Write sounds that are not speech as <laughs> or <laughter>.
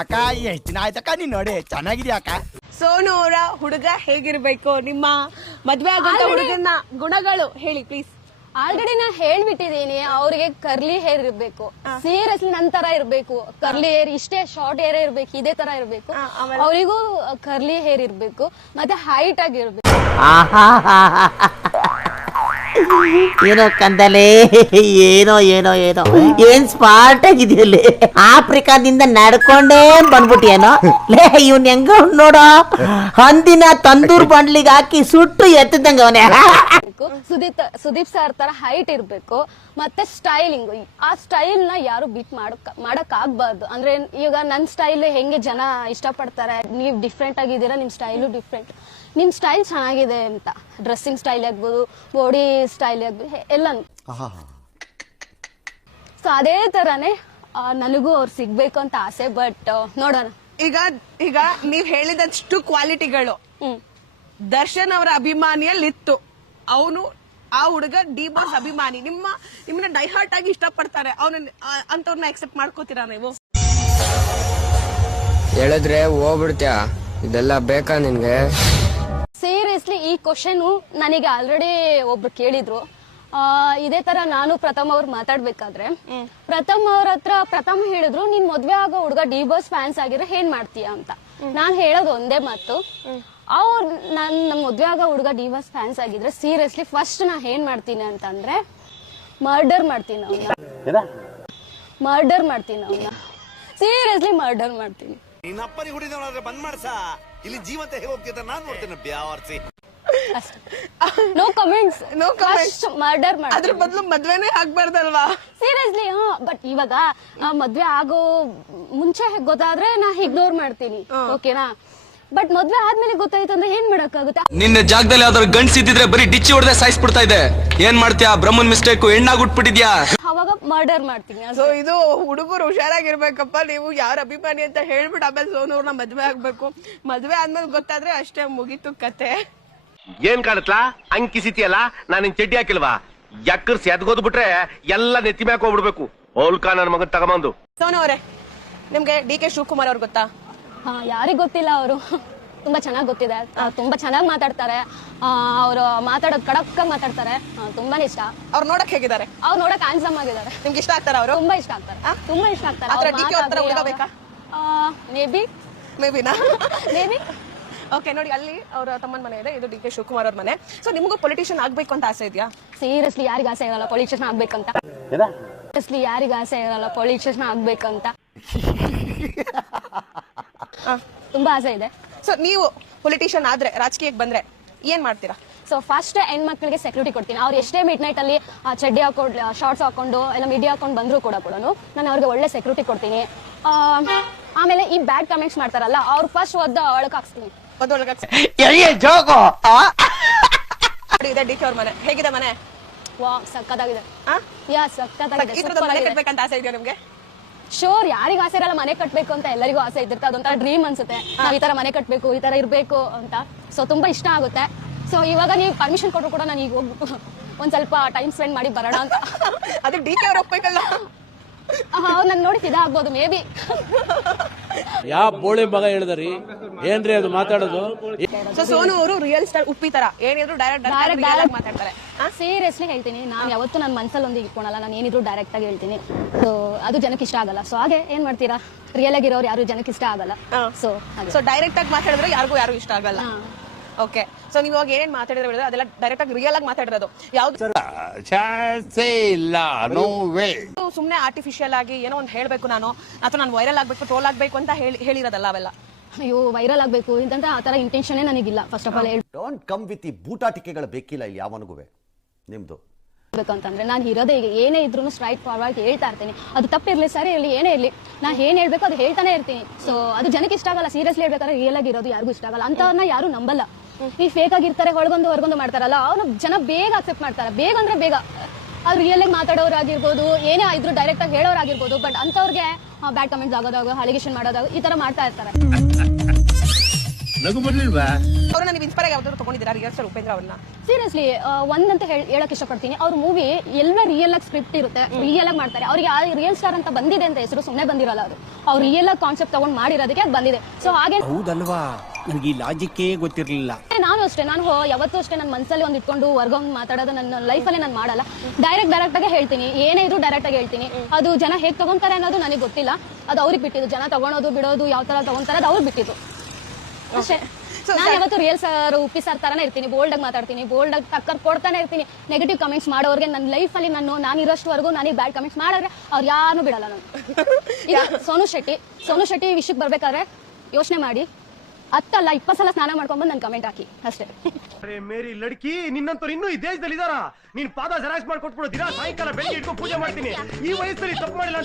ಅಕ್ಕ ಎಷ್ಟ್ ದಿನ ಆಯ್ತಕ್ಕ ನೀನ್ ನೋಡಿ ಚೆನ್ನಾಗಿದ್ಯಾ ಅಕ್ಕ? ಸೋನು ಅವರ ಹುಡುಗ ಹೇಗಿರ್ಬೇಕು? ನಿಮ್ಮ ಮದ್ವೆ ಆಗಂತ ಹುಡುಗನ ಗುಣಗಳು ಹೇಳಿ ಪ್ಲೀಸ್ ಆಲ್ರೆಡಿ ನಾ ಹೇಳ್ಬಿಟ್ಟಿದೀನಿ ಅವ್ರಿಗೆ ಕರ್ಲಿ ಹೇರ್ ಇರ್ಬೇಕು. ಸೀರಿಯಸ್ ನನ್ ತರ ಇರ್ಬೇಕು. ಕರ್ಲಿ ಹೇರ್ ಇಷ್ಟೇ ಶಾರ್ಟ್ ಹೇರ್ ಇರ್ಬೇಕು ಇದೇ ತರ ಇರ್ಬೇಕು. ಅವರಿಗೂ ಕರ್ಲಿ ಹೇರ್ ಇರ್ಬೇಕು ಮತ್ತೆ ಹೈಟ್ ಆಗಿರ್ಬೇಕು ಏನೋ ಕಂದಲೆ, ಏನೋ ಏನೋ ಏನೋ. ಏನ್ ಸ್ಮಾರ್ಟ್ ಆಗಿದೆಯಲ್ಲಿ ಆಫ್ರಿಕಾದಿಂದ ನಡ್ಕೊಂಡೇ ಬಂದ್ಬಿಟ್ಟಿಯೇನೋ? ಲೇ, ಇವನ್ ಹೆಂಗ ನೋಡೋ? ಹಂದಿನ ತಂದೂರ್ ಬಂಡ್ಲಿಗೆ ಹಾಕಿ ಸುಟ್ಟು ಎತ್ತದಂಗ ಅವನೇ. ಸುದೀಪ್ ಸುದೀಪ್ ಸರ್ ತರ ಹೈಟ್ ಇರ್ಬೇಕು. ಮತ್ತೆ ಸ್ಟೈಲಿಂಗ್ ಆ ಸ್ಟೈಲ್ನ ಯಾರು ಬಿಟ್ ಮಾಡಕ್ ಮಾಡಕ್ ಆಗ್ಬಾರ್ದು. ಅಂದ್ರೆ, ಈಗ ನನ್ ಸ್ಟೈಲ್ ಹೆಂಗೆ ಜನ ಇಷ್ಟಪಡ್ತಾರೆ? ನೀವ್ ಡಿಫ್ರೆಂಟ್ ಆಗಿದ್ದೀರಾ, ನಿಮ್ ಸ್ಟೈಲು ಡಿಫ್ರೆಂಟ್ ನಿಮ್ ಸ್ಟೈಲ್ ಚೆನ್ನಾಗಿದೆ ಅಂತ. ಡ್ರೆಸ್ಸಿಂಗ್ ಸ್ಟೈಲ್ ಆಗ್ಬೋದು ಬಾಡಿ ಸ್ಟೈಲ್ ಆಗ್ಬೋದು ಎಲ್ಲ ಎಲ್ಲಾನು. ಸೊ ಅದೇ ತರಾನೇ ನನಗೂ ಅವ್ರು ಸಿಗ್ಬೇಕು ಅಂತ ಆಸೆ ಬಟ್ ನೋಡೋಣ. ಈಗ ಈಗ ನೀವ್ ಹೇಳಿದಷ್ಟು ಕ್ವಾಲಿಟಿಗಳು ಹ್ಮ್. ದರ್ಶನ್ ಅವರ ಅಭಿಮಾನಿಯಲ್ಲಿತ್ತು. ಅವನು ಆ ಹುಡುಗ ಡಿ ಬಾಸ್ ಅಭಿಮಾನಿ. ನಿಮ್ಮ ನಿಮ್ಮನ್ನ ಡೈಹಾರ್ಟ್ ಆಗಿ ಇಷ್ಟಪಡ್ತಾರೆ. ಅವನ ಅಂತವ್ರನ್ನ ಎಕ್ಸೆಪ್ಟ್ ಮಾಡ್ಕೋತೀರಾ ನೀವು? ಹೇಳಿದ್ರೆ ಹೋಗ್ಬಿಡ್ತ್ಯಾ? ಇದೆಲ್ಲ ಬೇಕಾ ನಿನ್ಗೆ? ಸೀರಿಯಸ್ಲಿ ಈ ಕ್ವಶನ್ ನನಗೆ ಆಲ್ರೆಡಿ ಒಬ್ರು ಕೇಳಿದ್ರು. ಆ, ಇದೇ ತರ ನಾನು ಪ್ರಥಮ್ ಅವ್ರು ಮಾತಾಡ್ಬೇಕಾದ್ರೆ ಪ್ರಥಮ್ ಅವ್ರ ಹತ್ರ ಪ್ರಥಮ್ ಹೇಳಿದ್ರು ನೀನ್ ಮದ್ವೆ ಆಗೋ ಹುಡುಗ ಡಿ ಬಾಸ್ ಫ್ಯಾನ್ಸ್ ಆಗಿದ್ರೆ ಏನ್ ಮಾಡ್ತೀಯ ಅಂತ? ನಾನ್ ಹೇಳೋದು ಒಂದೇ ಮಾತು. ಅವ್ರು ನಮ್ ಮದ್ವೆ ಆಗೋ ಹುಡುಗ ಡಿ ಬಾಸ್ ಫ್ಯಾನ್ಸ್ ಆಗಿದ್ರೆ ಸೀರಿಯಸ್ಲಿ ಫಸ್ಟ್ ನಾ ಏನ್ ಮಾಡ್ತೀನಿ ಅಂತಂದ್ರೆ ಮರ್ಡರ್ ಮಾಡ್ತೀನಿ ಅವನ್ನ ಮರ್ಡರ್ ಮಾಡ್ತೀನಿ ಅವನ್ನ ಸೀರಿಯಸ್ಲಿ ಮರ್ಡರ್ ಮಾಡ್ತೀನಿ. ನಿನ್ನ ಅಪ್ಪನಿಗೆ ಹುಡಿದವನಾದ್ರೆ ಬಂದ್ ಮಾಡ್ಸ ಇಲ್ಲಿ ಜೀವಂತ ಹೇಗೆ ಹೋಗ್ತಿದ್ದ ನಾನ್ ನೋಡ್ತೇನೆ ಬ್ಯಾವರ್ಸಿ no comments no comments murder ಅದ್ರ ಮಾಡ್ತೀನಿ ಬದಲು ಮದ್ವೆನೇ ಆಗ್ಬಾರ್ದಲ್ವಾ? ಸೀರಿಯಸ್ಲಿ ಹಾ ಬಟ್ ಇವಾಗ ಆ, ಮದ್ವೆ ಆಗೋ ಮುಂಚೆ ಗೊತ್ತಾದ್ರೆ ನಾ ಇಗ್ನೋರ್ ಮಾಡ್ತೀನಿ. ಓಕೆನಾ ಬಟ್ ಮದ್ವೆ ಆದ್ಮೇಲೆ ಗೊತ್ತಾಯ್ತು ಅಂದ್ರೆ ಏನ್ ಮಾಡಕ್ಕಾಗುತ್ತೆ? ನಿನ್ನ ಜಾಗದಲ್ಲಿ ಯಾವ್ದಾದ್ರು ಗಂಡ್ಸ್ ಇದ್ದಿದ್ರೆ ಬರೀ ಡಿಚ್ಚಿ ಹೊಡೆದ ಸಾಯಿಸ್ಬಿಡ್ತಾ ಇದೆ. ಏನ್ ಮಾಡ್ತೀಯಾ? ಬ್ರಹ್ಮನ್ ಮಿಸ್ಟೇಕ್ ಹೆಣ್ಣಾಗ್ಬಿಟ್ಬಿಟ್ಟಿದ್ಯಾ ಮರ್ಡರ್ ಮಾಡ್ತೀನಿ ಸೊ ಇದು ಹುಡುಗರು ಹುಷಾರಾಗಿರ್ಬೇಕಪ್ಪ ನೀವು ಯಾರ ಅಭಿಮಾನಿ ಅಂತ ಹೇಳ್ಬಿಟ್ಟು ಆಮೇಲೆ ಸೋನು ಅವ್ರನ್ನ ಮದ್ವೆ ಆಗ್ಬೇಕು. ಮದ್ವೆ ಆದ್ಮೇಲೆ ಗೊತ್ತಾದ್ರೆ ಅಷ್ಟೇ ಮುಗೀತು ಕತೆ. ಏನ್ ಕಾಣತ್ಲಾ? ಅಂಕಿಸಿತಿಯಲ್ಲ ನಾನು ನಿನ್ ಚಡ್ಡಿ ಹಾಕಿಲ್ವಾ? ಯಕ್ಕರ್ಸಿ ಎದ್ಗೋದ್ ಬಿಟ್ರೆ ಎಲ್ಲ ನೆತ್ತಿ ಮ್ಯಾಕ್ ಹೋಗ್ಬಿಡ್ಬೇಕು. ಹೋಲ್ಕಾ ನನ್ ಮಗನ್ ತಗೊಂಬಂದು. ಸೋನು ಅವರೇ ನಿಮ್ಗೆ ಡಿ ಕೆ ಶಿವಕುಮಾರ್ ಅವ್ರು ಗೊತ್ತಾ? ಹಾ ಯಾರಿಗ್ ಗೊತ್ತಿಲ್ಲ ಅವರು. ತುಂಬಾ ಚೆನ್ನಾಗಿ ಗೊತ್ತಿದೆ. ಆ, ತುಂಬಾ ಚೆನ್ನಾಗಿ ಮಾತಾಡ್ತಾರೆ. ಅವರು ಮಾತಾಡೋದು ಕಡಕ್ಕ ಮಾತಾಡ್ತಾರೆ. ತುಂಬಾನೇ ಇಷ್ಟ. ಅವ್ರು ನೋಡಕ್ ಹೇಗಿದ್ದಾರೆ? ಅವ್ರು ನೋಡಕ್ ಆನ್ಸಮ್ ಆಗಿದ್ದಾರೆ. ನಿಮ್ಗೆ ಇಷ್ಟ ಆಗ್ತಾರೆ ಅವರು? ತುಂಬಾ ಇಷ್ಟ ಆಗ್ತಾರೆ. ತುಂಬಾ ಇಷ್ಟ ಆಗ್ತಾರೆ? ಮೇ ಬಿ ಮೇಬಿನಾ ಮೇ ಬಿ ಓಕೆ ನೋಡಿ ಅಲ್ಲಿ ಅವರ ತಮ್ಮನ ಮನೆ ಇದೆ. ಇದು ಡಿ ಕೆ ಶಿವಕುಮಾರ್ ಅವ್ರ ಮನೆ. ಸೊ ನಿಮಗೂ ಪೊಲಿಟಿಷಿಯನ್ ಆಗ್ಬೇಕು ಅಂತ ಆಸೆ ಇದೆಯಾ? ಸೀರಿಯಸ್ಲಿ ಯಾರಿಗ ಆಸೆ ಇರಲ್ಲ ಪೊಲಿಟಿಷನ್ ಆಗ್ಬೇಕಂತ? ಸೀರಿಯಸ್ಲಿ ಯಾರಿಗ ಆಸೆ ಇರಲ್ಲ ಅಂತ ಆಗ್ಬೇಕಂತ? <laughs> ತುಂಬಾ ಆಸೆ ಇದೆ. ಸೊ ನೀವು ಪೊಲಿಟಿಷಿಯನ್ ಆದ್ರೆ ರಾಜಕೀಯಕ್ಕೆ ಬಂದ್ರೆ ಏನ್ ಮಾಡ್ತೀರಾ? ಸೊ ಫಸ್ಟ್ ಹೆಣ್ಮಕ್ಳಿಗೆ ಸೆಕ್ಯೂರಿಟಿ ಕೊಡ್ತೀನಿ. ಅವ್ರು ಎಷ್ಟೇ ಮಿಡ್ ನೈಟ್ ಅಲ್ಲಿ ಆ, ಚಡ್ಡಿ ಹಾಕೊಂಡು ಶಾರ್ಟ್ಸ್ ಹಾಕೊಂಡು ಎಲ್ಲ ಮೀಡಿಯಾ ಹಾಕೊಂಡು ಬಂದ್ರು ಕೂಡ ಕೂಡ ನಾನು ಅವ್ರಿಗೆ ಒಳ್ಳೆ ಸೆಕ್ಯೂರಿಟಿ ಕೊಡ್ತೀನಿ. ಆ, ಆಮೇಲೆ ಈ ಬ್ಯಾಡ್ ಕಮೆಂಟ್ಸ್ ಮಾಡ್ತಾರಲ್ಲ ಅವ್ರು ಫಸ್ಟ್ ಒದ್ದು ಒಳಗೆ ಹಾಕ್ಸ್ತೀನಿ. ಒಂದೊಳಗ ಇದೆ ಡಿ ಕೆ ಅವ್ರ ಮನೆ. ಹೇಗಿದೆ ಮನೆ? ವಾ ಸಕ್ಕತ್ತಾಗಿದೆ ಆ? ಯಾ ಸಕ್ಕತ್ತಾಗಿದೆ ಕಟ್ಬೇಕಂತ ಆಸೆ ಇದೆಯಾ ನಿಮ್ಗೆ? ಶೋರ್ ಯಾರಿಗೂ ಆಸೆ ಇರಲ್ಲ ಮನೆ ಕಟ್ಬೇಕು ಅಂತ ಎಲ್ಲರಿಗೂ ಆಸೆ ಇದ್ದಿರುತ್ತೆ. ಅದೊಂಥರ ಡ್ರೀಮ್ ಅನ್ಸುತ್ತೆ. ನಾವು ಈ ತರ ಮನೆ ಕಟ್ಬೇಕು ಈ ತರ ಇರ್ಬೇಕು ಅಂತ. ಸೊ ತುಂಬಾ ಇಷ್ಟ ಆಗುತ್ತೆ. ಸೊ ಇವಾಗ ನೀವು ಪರ್ಮಿಷನ್ ಕೊಟ್ಟರು ಕೂಡ ನಾನು ಈಗ ಹೋಗ್ಬೇಕು <laughs> ಒಂದ್ ಸ್ವಲ್ಪ ಟೈಮ್ ಸ್ಪೆಂಡ್ ಮಾಡಿ ಬರೋಣ ಅಂತ. <laughs> ಅದು ಡಿ ಕೆ ಅವ್ರು ನನ್ ನೋಡಿ ಇದಾಗ್ಬೋದು ಮೇ ಬಿ ಯಾವ ಬೋಳಿ ಮಗ ಹೇಳಿದ್ರಿ ಏನ್ರಿ ಅದು ಮಾತಾಡೋದು? ಸೊ ಸೋನು ಅವರು ರಿಯಲ್ ಸ್ಟಾರ್ ಉಪ್ಪಿ ತರ. ಏನಿದ್ರು ಡೈರೆಕ್ಟ್ ಡೈರೆಕ್ಟ್ ಡೈರೆಕ್ಟ್ ಮಾತಾಡ್ತಾರೆ. ಸೀರಿಯಸ್ಲಿ ಹೇಳ್ತೀನಿ. ನಾನು ಯಾವತ್ತೂ ನನ್ನ ಮನಸ್ಸಲ್ಲಿ ಒಂದು ಇಟ್ಕೊಳಲ್ಲ ನಾನು ಏನಿದ್ರು ಡೈರೆಕ್ಟ್ ಆಗಿ ಹೇಳ್ತೀನಿ. ಸೊ ಅದು ಜನಕ್ಕೆ ಇಷ್ಟ ಆಗಲ್ಲ. ಸೊ ಹಾಗೆ ಏನ್ ಮಾಡ್ತೀರಾ? ರಿಯಲ್ ಆಗಿರೋರು ಯಾರು ಜನಕ್ಕೆ ಇಷ್ಟ ಆಗಲ್ಲ. ಸೊ ಸೊ ಡೈರೆಕ್ಟ್ ಆಗಿ ಮಾತಾಡಿದ್ರೆ ಯಾರಿಗೂ ಯಾರು ಇಷ್ಟ ಆಗಲ್ಲ. ಓಕೆ ಸೊ ನೀವು ಇವಾಗ ಏನೇನ್ ಮಾತಾಡಿದ್ರೆ ಅದೆಲ್ಲ ಡೈರೆಕ್ಟ್ ಆಗಿ ರಿಯಲ್ ಆಗಿ ಮಾತಾಡಿರೋದು. ಯಾವ್ದು ಇಲ್ಲ. ನೋ ವೇ ಸುಮ್ನೆ ಆರ್ಟಿಫಿಷಿಯಲ್ ಆಗಿ ಏನೋ ಒಂದು ಹೇಳ್ಬೇಕು ನಾನು. ಅಥವಾ ನಾನು ವೈರಲ್ ಆಗ್ಬೇಕು ಟ್ರೋಲ್ ಆಗ್ಬೇಕು ಅಂತ ಹೇಳಿ ಹೇಳಿರೋದಲ್ಲ ಅವೆಲ್ಲ. ಅಯ್ಯೋ ವೈರಲ್ ಆಗಬೇಕು. ಅಂತಂದ್ರೆ ಆ ಥರ ಇಂಟೆನ್ಷನೇ ನನಗಿಲ್ಲ. First of all don't come with ಈ ಬೂಟಾಟಿಕೆಗಳು ಬೇಕಿಲ್ಲ ಇಲ್ಲಿ ಯಾವನಿಗೂ ನಿಮ್ದು. ಹೇಳ್ಬೇಕು ಅಂತಂದ್ರೆ ನಾನು ಇರೋದೇ ಈಗ ಏನೇ ಇದ್ರು ಸ್ಟ್ರೈಟ್ ಫಾರ್ವರ್ಡ್ ಹೇಳ್ತಾ ಇರ್ತೀನಿ. ಅದು ತಪ್ಪಿರ್ಲಿ ಸರಿ ಇರಲಿ ಏನೇ ಇರಲಿ ನಾನು ಏನ್ ಹೇಳ್ಬೇಕು ಅದು ಹೇಳ್ತಾನೆ ಇರ್ತೀನಿ. ಸೊ ಅದು ಜನಕ್ಕೆ ಇಷ್ಟ ಆಗಲ್ಲ ಸೀರಿಯಸ್ಲಿ ಹೇಳ್ಬೇಕಾದ್ರೆ ರಿಯಲ್ ಆಗಿರೋದು ಯಾರಿಗೂ ಇಷ್ಟ ಆಗಲ್ಲ. ಅಂತವ್ರನ್ನ ಯಾರು ನಂಬಲ್ಲ. ಈ ಫೇಕ್ ಆಗಿರ್ತಾರೆ ಹೊರಗೊಂದು ಹೊರಗೊಂದು ಮಾಡ್ತಾರಲ್ಲ ಅವ್ರು ಜನ ಬೇಗ ಅಕ್ಸೆಪ್ಟ್ ಮಾಡ್ತಾರೆ. ಬೇಗ ಅಂದ್ರೆ ಬೇಗ. ಅವ್ರು ರಿಯಲ್ ಆಗಿ ಮಾತಾಡೋರಾಗಿರ್ಬೋದು ಏನೇ ಇದ್ರೂ ಡೈರೆಕ್ಟ್ ಆಗಿ ಹೇಳೋರಾಗಿರ್ಬೋದು ಬಟ್ ಅಂತವ್ರಿಗೆ ಬ್ಯಾಡ್ ಕಮೆಂಟ್ಸ್ ಆಗೋದಾಗ ಅಲಿಗೇಷನ್ ಮಾಡೋದಾಗ ಈ ತರ ಮಾಡ್ತಾ ಇರ್ತಾರೆ. ಅವ್ರು ನೀವು ಇನ್ಸ್ಪೈರ್ ಯಾವ್ದಾದ್ರು ತಗೊಂಡಿದ್ದೀರಾ? ರಿಹರ್ಸಲ್ ಉಪೇಂದ್ರ ಅವ್ರನ್ನ? ಸೀರಿಯಸ್ಲಿ ಒಂದಂತ ಹೇಳ ಹೇಳಕ್ ಇಷ್ಟಪಡ್ತೀನಿ. ಅವ್ರ ಮೂವಿ ಎಲ್ಲ ರಿಯಲ್ ಆಗಿ ಸ್ಕ್ರಿಪ್ಟ್ ಇರುತ್ತೆ ರಿಯಲ್ ಆಗಿ ಮಾಡ್ತಾರೆ. ಅವ್ರಿಗೆ ಆ ರಿಯಲ್ ಸ್ಟಾರ್ ಅಂತ ಬಂದಿದೆ ಅಂತ ಹೆಸರು ಸುಮ್ಮನೆ ಬಂದಿರಲ್ಲ ಅದು. ಅವ್ರು ರಿಯಲ್ ಆಗಿ ಕಾನ್ಸೆಪ್ಟ್ ತಗೊಂಡ್ ಮಾಡಿರೋದಕ್ಕೆ ಅದು ಬಂದಿದೆ. ಸೊ ಹಾಗೆ ಹೌದಲ್ವಾ? ನನಗೆ ಈ ಲಾಜಿಕ್ಕೇ ಗೊತ್ತಿರಲಿಲ್ಲ. ನಾನು ಅಷ್ಟೇ ನಾನು ಹೋ- ಯಾವತ್ತೂ ಅಷ್ಟೇ ನನ್ನ ಮನಸ್ಸಲ್ಲಿ ಒಂದು ಇಟ್ಕೊಂಡು ಹೊರ್ಗೊಂಡು ಮಾತಾಡೋದು ನನ್ನ ಲೈಫಲ್ಲಿ ನಾನು ಮಾಡಲ್ಲ. ಡೈರೆಕ್ಟ್ ಡೈರೆಕ್ಟ್ ಆಗಿ ಹೇಳ್ತೀನಿ. ಏನೇ ಇದ್ರು ಡೈರೆಕ್ಟ್ ಆಗಿ ಹೇಳ್ತೀನಿ. ಅದು ಜನ ಹೇಗೆ ತಗೊಂತಾರೆ ಅನ್ನೋದು ನನಗೆ ಗೊತ್ತಿಲ್ಲ. ಅದು ಅವ್ರಿಗೆ ಬಿಟ್ಟಿದ್ದು. ಜನ ತಗೊಳೋದು ಬಿಡೋದು ಯಾವ ಥರ ತಗೊಂತಾರೆ ಅದು ಅವ್ರಿಗೆ ಬಿಟ್ಟಿದ್ದು. ಅಷ್ಟೇ. ನಾನು ಯಾವತ್ತು ರಿಯಲ್ ಸರ್ ಉಪ್ಪಿ ಸರ್ ತರನೇ ಇರ್ತೀನಿ. ಬೋಲ್ಡ್ ಆಗಿ ಮಾತಾಡ್ತೀನಿ. ಬೋಲ್ಡ್ ಆಗಿ ಟಕ್ಕರ್ ಕೊಡ್ತಾನೆ ಇರ್ತೀನಿ. ನೆಗೆಟಿವ್ ಕಮೆಂಟ್ಸ್ ಮಾಡೋರಿಗೆ ನನ್ನ ಲೈಫಲ್ಲಿ ನಾನು ನಾನು ಇರೋಷ್ಟವರೆಗೂ ನನಗೆ ಬ್ಯಾಡ್ ಕಮೆಂಟ್ಸ್ ಮಾಡಿದ್ರೆ ಅವ್ರು ಯಾರನ್ನೂ ಬಿಡಲ್ಲ ನಾನು ಈಗ ಸೋನು ಶೆಟ್ಟಿ ಸೋನು ಶೆಟ್ಟಿ ವಿಷಯಕ್ಕೆ ಬರ್ಬೇಕಾದ್ರೆ ಯೋಚನೆ ಮಾಡಿ. ಹತ್ತಲ್ಲ ಇಪ್ಪತ್ ಸಲ ಸ್ನಾನ ಮಾಡ್ಕೊಂಡ್ಬಂದು ನನ್ ಕಮೆಂಟ್ ಹಾಕಿ. ಅಷ್ಟೇ. ಅರೆ ಮೇರಿ ಲಡ್ಕಿ, ನಿನ್ನಂತವ್ರು ಇನ್ನೂ ಈ ದೇಶದಲ್ಲಿ ಇದಾರ ನೀನ್ ಪಾದ ಜೆರಾಕ್ಸ್ ಮಾಡ್ಕೊಟ್ಬಿಡು ದಿನ ಸಾಯಂಕಾಲ ಬೆಳಿಗ್ಗೆ ಇಟ್ಕೊಂಡು ಪೂಜೆ ಮಾಡ್ತೀನಿ. ಈ ವಯಸ್ಸಲ್ಲಿ ತಪ್ಪು ಮಾಡಿಲ್ಲ